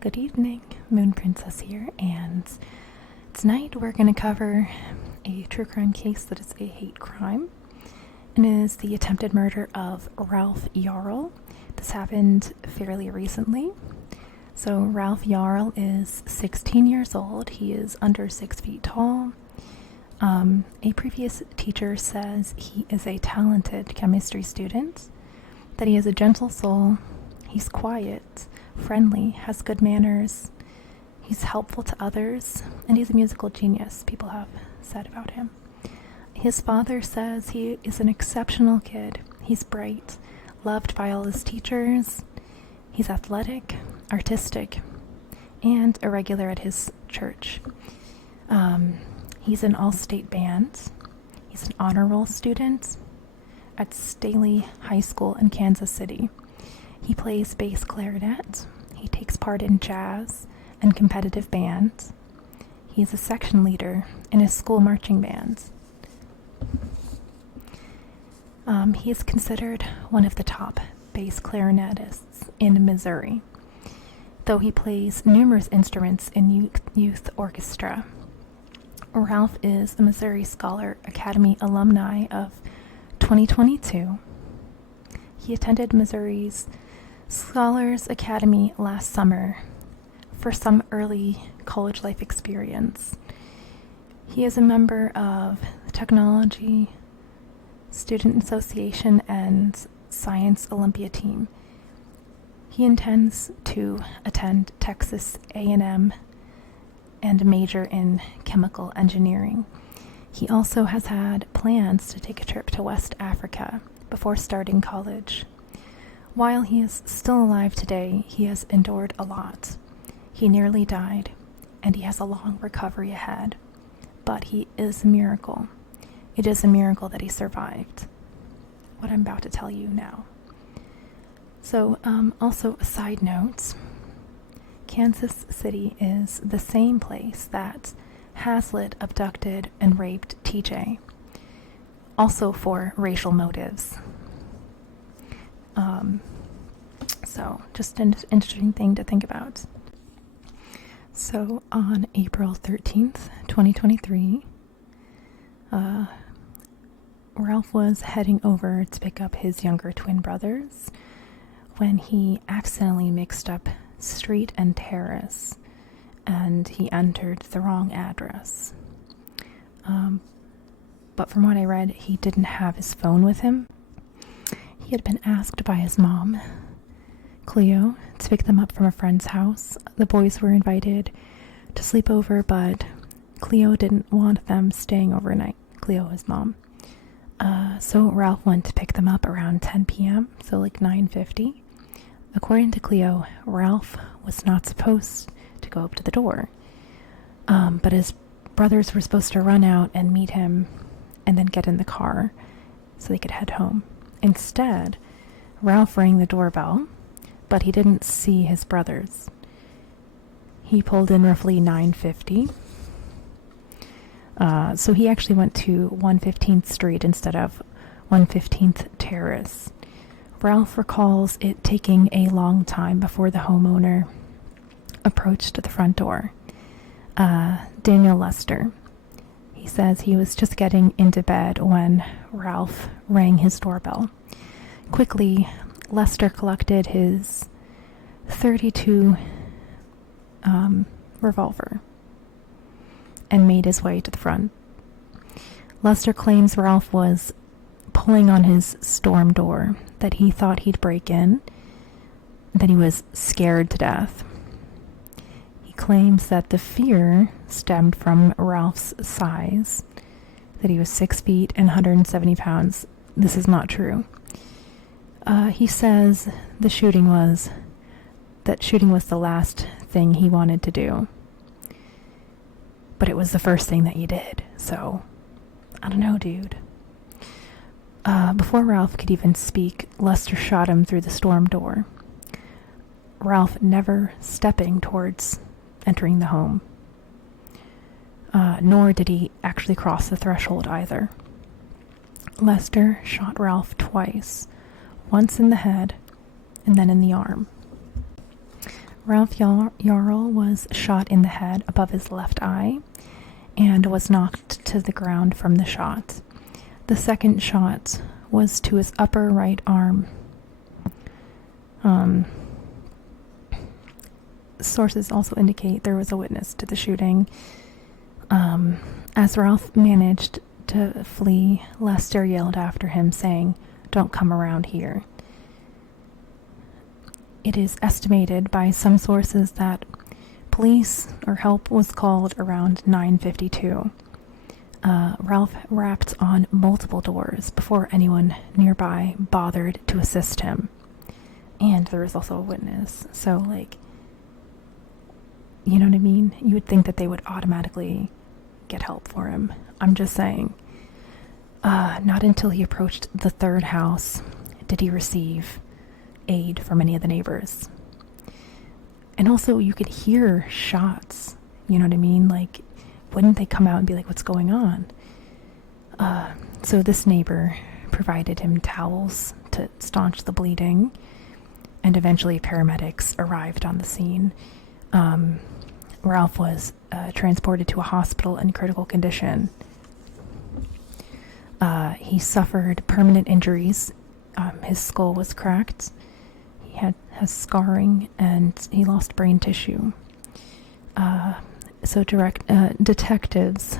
Good evening, Moon Princess here, and tonight we're going to cover a true crime case that is a hate crime, and it is the attempted murder of Ralph Yarl. This happened fairly recently. So Ralph Yarl is 16 years old. He is under 6 feet tall. A previous teacher says he is a talented chemistry student, that he has a gentle soul, he's quiet, friendly, has good manners, he's helpful to others, and he's a musical genius, people have said about him. His father says he is an exceptional kid. He's bright, loved by all his teachers, he's athletic, artistic, and a regular at his church. He's in all-state bands. He's an honor roll student at Staley High School in Kansas City. He plays bass clarinet. He takes part in jazz and competitive bands. He's a section leader in his school marching bands. He is considered one of the top bass clarinetists in Missouri, though he plays numerous instruments in youth orchestra. Ralph is a Missouri Scholar Academy alumni of 2022. He attended Missouri's Scholars Academy last summer for some early college life experience. He is a member of the Technology Student Association and Science Olympia team. He intends to attend Texas A&M and major in chemical engineering. He also has had plans to take a trip to West Africa before starting college. While he is still alive today, he has endured a lot. He nearly died, and he has a long recovery ahead. But he is a miracle. It is a miracle that he survived. What I'm about to tell you now. So, also a side note, Kansas City is the same place that Hazlitt abducted and raped TJ, also for racial motives. So, just an interesting thing to think about. So, on April 13th, 2023, Ralph was heading over to pick up his younger twin brothers when he accidentally mixed up street and terrace, and he entered the wrong address. But from what I read, he didn't have his phone with him. He had been asked by his mom, Cleo, to pick them up from a friend's house. The boys were invited to sleep over, but Cleo didn't want them staying overnight. Cleo, his mom. So Ralph went to pick them up around 10 p.m., so like 9:50. According to Cleo, Ralph was not supposed to go up to the door, but his brothers were supposed to run out and meet him and then get in the car so they could head home. Instead, Ralph rang the doorbell, but he didn't see his brothers. He pulled in roughly 9:50. So he actually went to 115th Street instead of 115th Terrace. Ralph recalls it taking a long time before the homeowner approached the front door. Daniel Lester. He says he was just getting into bed when Ralph rang his doorbell. Quickly, Lester collected his .32 revolver and made his way to the front. Lester claims Ralph was pulling on his storm door, that he thought he'd break in, that he was scared to death. He claims that the fear stemmed from Ralph's size, that he was 6 feet and 170 pounds. This is not true. He says the shooting was the last thing he wanted to do. But it was the first thing that he did, so I don't know, dude. Before Ralph could even speak, Lester shot him through the storm door. Ralph never stepping towards entering the home. Nor did he actually cross the threshold either. Lester shot Ralph twice, once in the head and then in the arm. Ralph Yarl was shot in the head above his left eye and was knocked to the ground from the shot. The second shot was to his upper right arm. Sources also indicate there was a witness to the shooting. As Ralph managed to flee, Lester yelled after him, saying, "Don't come around here." It is estimated by some sources that police or help was called around 9:52. Ralph rapped on multiple doors before anyone nearby bothered to assist him. And there was also a witness. So, you know what I mean? You would think that they would automatically get help for him. I'm just saying. Not until he approached the third house did he receive aid from any of the neighbors. And also, you could hear shots. You know what I mean? Wouldn't they come out and be like, "What's going on?" So this neighbor provided him towels to staunch the bleeding, and eventually paramedics arrived on the scene. Ralph was transported to a hospital in critical condition. He suffered permanent injuries. His skull was cracked. He has scarring, and he lost brain tissue. So detectives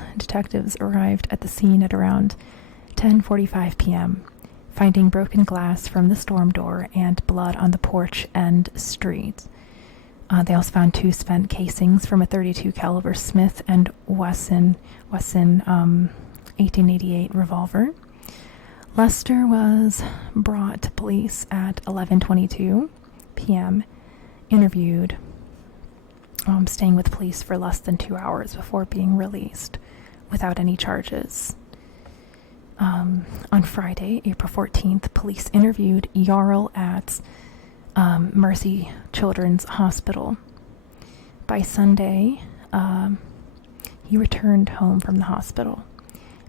arrived at the scene at around 10:45 p.m., finding broken glass from the storm door and blood on the porch and street. They also found 2 spent casings from a .32 caliber Smith & Wesson 1888 revolver. Lester was brought to police at 11:22 p.m., interviewed, staying with police for less than 2 hours before being released without any charges. On Friday, April 14th, police interviewed Yarl at Mercy Children's Hospital. By Sunday, he returned home from the hospital,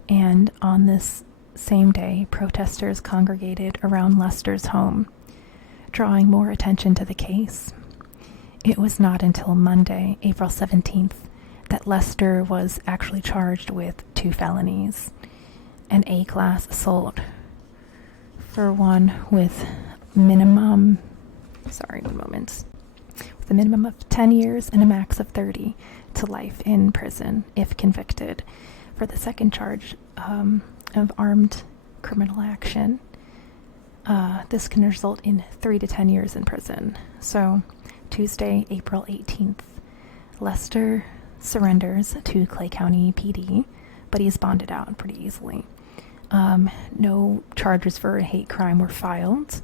and on this same day, protesters congregated around Lester's home, drawing more attention to the case. It was not until Monday, April 17th, that Lester was actually charged with 2 felonies: an A-class assault for one with a minimum of 10 years and a max of 30 to life in prison if convicted. For the second charge of armed criminal action, this can result in 3 to 10 years in prison. So, Tuesday, April 18th, Lester surrenders to Clay County PD, but he is bonded out pretty easily. No charges for a hate crime were filed,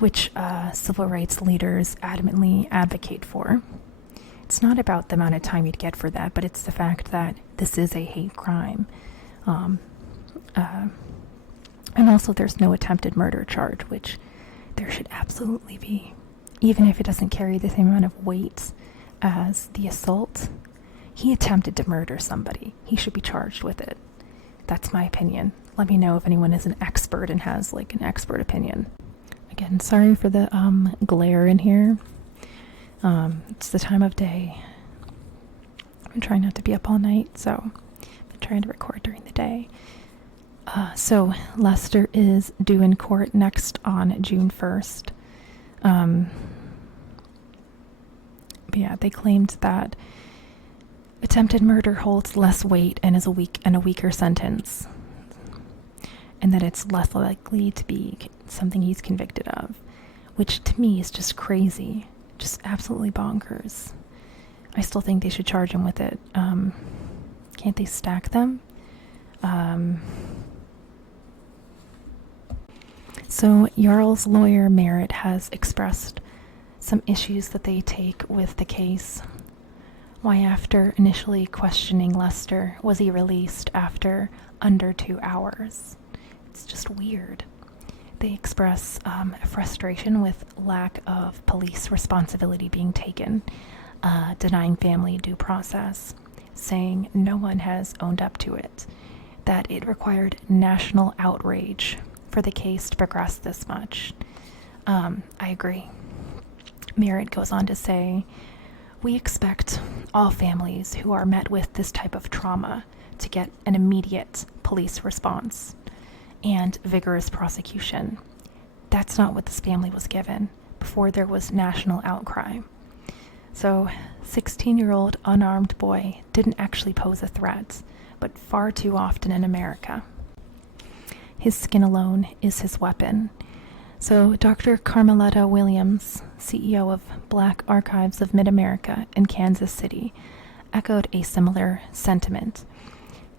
which civil rights leaders adamantly advocate for. It's not about the amount of time you'd get for that, but it's the fact that this is a hate crime. And also there's no attempted murder charge, which there should absolutely be. Even if it doesn't carry the same amount of weight as the assault, he attempted to murder somebody. He should be charged with it. That's my opinion. Let me know if anyone is an expert and has an expert opinion. Again, sorry for the glare in here. It's the time of day. I'm trying not to be up all night, so I'm trying to record during the day. So Lester is due in court next on June 1st. But yeah, they claimed that attempted murder holds less weight and is a weaker sentence, and that it's less likely to be something he's convicted of, which to me is just crazy, just absolutely bonkers. I still think they should charge him with it. Can't they stack them? So Yarl's lawyer Merritt has expressed some issues that they take with the case. Why, after initially questioning Lester, was he released after under 2 hours? It's just weird. They express frustration with lack of police responsibility being taken, denying family due process, saying no one has owned up to it, that it required national outrage for the case to progress this much. I agree. Merritt goes on to say, "We expect all families who are met with this type of trauma to get an immediate police response and vigorous prosecution. That's not what this family was given before there was national outcry." So, 16-year-old unarmed boy didn't actually pose a threat, but far too often in America. His skin alone is his weapon. So, Dr. Carmeletta Williams, CEO of Black Archives of Mid-America in Kansas City, echoed a similar sentiment.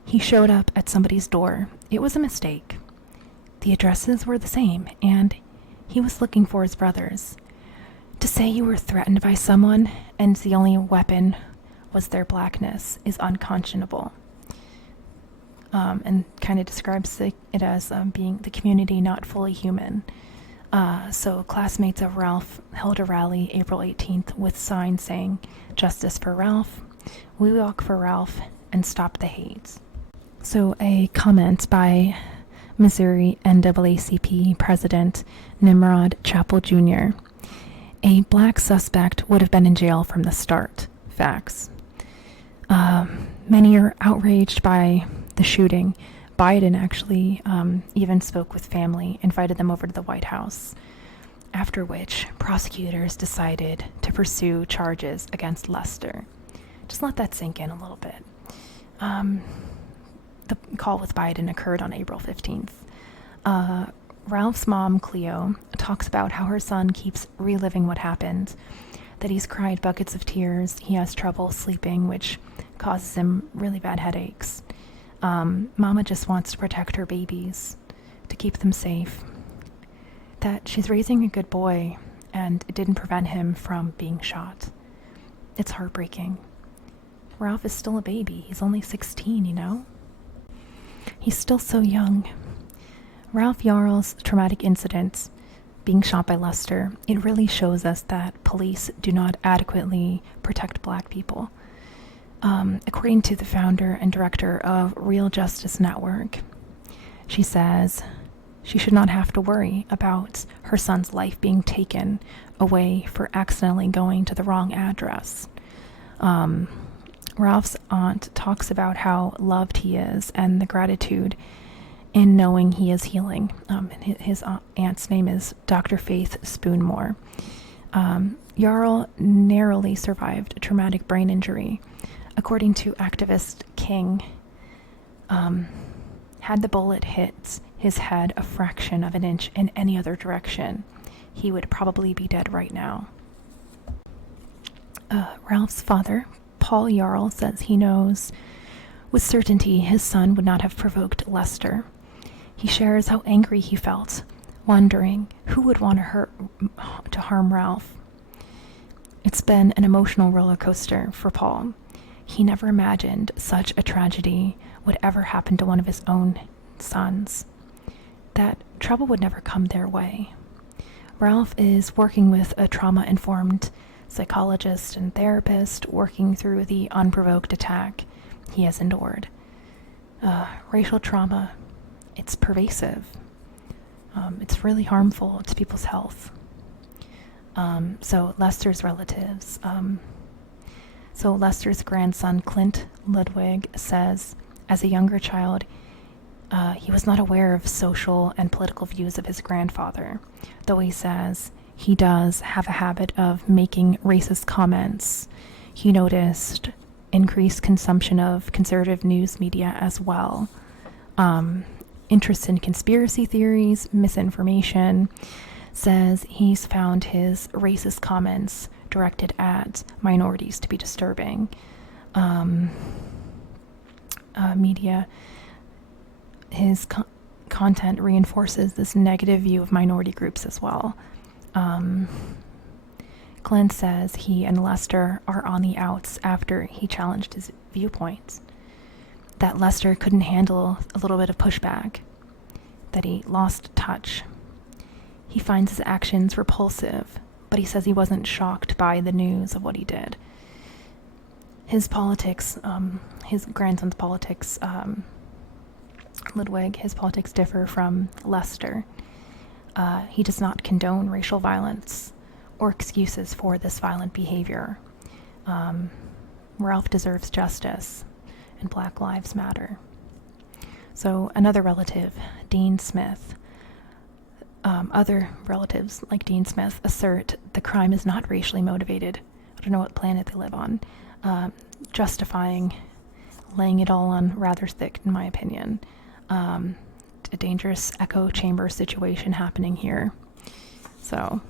He showed up at somebody's door. It was a mistake. The addresses were the same, and he was looking for his brothers. To say you were threatened by someone and the only weapon was their blackness is unconscionable. And kind of describes it as being the community not fully human. So classmates of Ralph held a rally April 18th with signs saying, "Justice for Ralph, we walk for Ralph, and stop the hate." So a comment by Missouri NAACP President Nimrod Chappell Jr. "A black suspect would have been in jail from the start. Facts." Many are outraged by the shooting. Biden actually even spoke with family, invited them over to the White House, after which prosecutors decided to pursue charges against Lester. Just let that sink in a little bit. The call with Biden occurred on April 15th. Ralph's mom, Cleo, talks about how her son keeps reliving what happened, that he's cried buckets of tears, he has trouble sleeping, which causes him really bad headaches. Mama just wants to protect her babies, to keep them safe. That she's raising a good boy, and it didn't prevent him from being shot. It's heartbreaking. Ralph is still a baby. He's only 16, you know? He's still so young. Ralph Yarl's traumatic incident, being shot by Lester, it really shows us that police do not adequately protect black people. According to the founder and director of Real Justice Network, she says she should not have to worry about her son's life being taken away for accidentally going to the wrong address. Ralph's aunt talks about how loved he is and the gratitude in knowing he is healing. His aunt's name is Dr. Faith Spoonmore. Yarl narrowly survived a traumatic brain injury. According to activist King, had the bullet hit his head a fraction of an inch in any other direction, he would probably be dead right now. Ralph's father, Paul Yarl, says he knows with certainty his son would not have provoked Lester. He shares how angry he felt, wondering who would want to harm Ralph. It's been an emotional roller coaster for Paul. He never imagined such a tragedy would ever happen to one of his own sons, that trouble would never come their way. Ralph is working with a trauma-informed psychologist and therapist, working through the unprovoked attack he has endured. Racial trauma, it's pervasive. It's really harmful to people's health. So Lester's relatives, so Lester's grandson, Clint Ludwig, says, as a younger child, he was not aware of social and political views of his grandfather, though he says he does have a habit of making racist comments. He noticed increased consumption of conservative news media as well. Interest in conspiracy theories, misinformation, says he's found his racist comments directed at minorities to be disturbing. Media, his content reinforces this negative view of minority groups as well. Clint says he and Lester are on the outs after he challenged his viewpoints, that Lester couldn't handle a little bit of pushback, that he lost touch. He finds his actions repulsive, but he says he wasn't shocked by the news of what he did. His politics, his grandson's politics, Ludwig, his politics differ from Lester. He does not condone racial violence or excuses for this violent behavior. Ralph deserves justice, and Black Lives Matter. So another relative, Dean Smith. Other relatives, like Dean Smith, assert the crime is not racially motivated. I don't know what planet they live on. Justifying laying it all on rather thick, in my opinion. A dangerous echo chamber situation happening here. So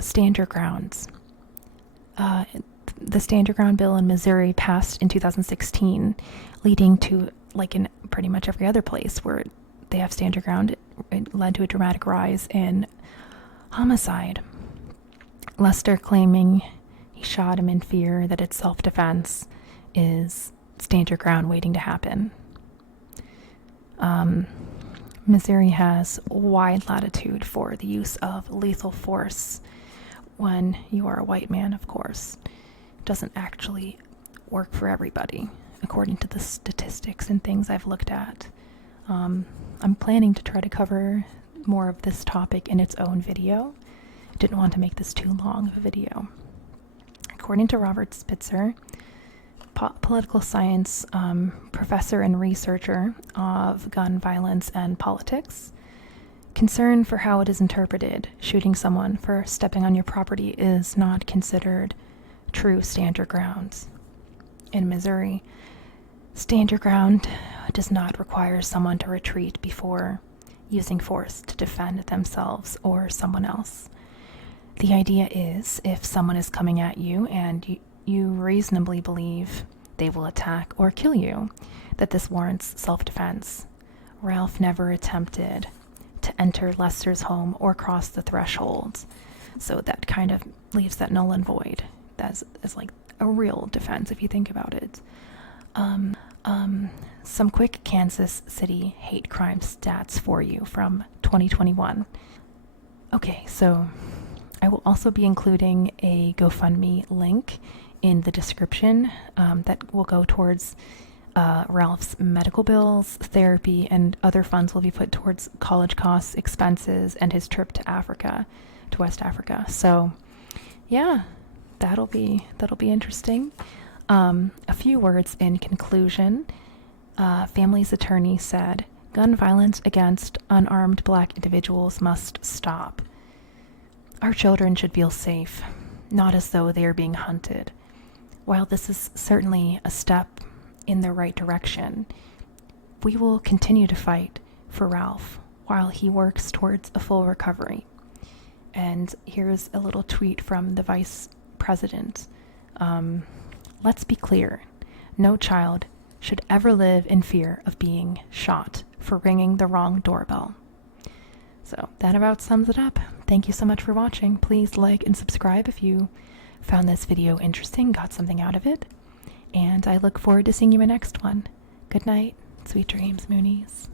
stand your grounds. The Stand Your Ground bill in Missouri passed in 2016, leading to, like in pretty much every other place where they have stand your ground, it led to a dramatic rise in homicide. Lester claiming he shot him in fear that it's self-defense is stand your ground waiting to happen. Missouri has wide latitude for the use of lethal force when you are a white man, of course. It doesn't actually work for everybody, according to the statistics and things I've looked at. I'm planning to try to cover more of this topic in its own video. I didn't want to make this too long of a video. According to Robert Spitzer, political science professor and researcher of gun violence and politics, concern for how it is interpreted, shooting someone for stepping on your property is not considered true stand your grounds. In Missouri, stand your ground does not require someone to retreat before using force to defend themselves or someone else. The idea is, if someone is coming at you and you reasonably believe they will attack or kill you, that this warrants self-defense. Ralph never attempted to enter Lester's home or cross the threshold, so that kind of leaves that null and void. That's like a real defense if you think about it. Some quick Kansas City hate crime stats for you from 2021. Okay, so I will also be including a GoFundMe link in the description that will go towards Ralph's medical bills, therapy, and other funds will be put towards college costs, expenses, and his trip to Africa, to West Africa. So, yeah, that'll be interesting. A few words in conclusion. Family's attorney said, gun violence against unarmed Black individuals must stop. Our children should feel safe, not as though they are being hunted. While this is certainly a step in the right direction, we will continue to fight for Ralph while he works towards a full recovery. And here's a little tweet from the vice president. Let's be clear. No child should ever live in fear of being shot for ringing the wrong doorbell. So that about sums it up. Thank you so much for watching. Please like and subscribe if you found this video interesting, got something out of it. And I look forward to seeing you in my next one. Good night. Sweet dreams, Moonies.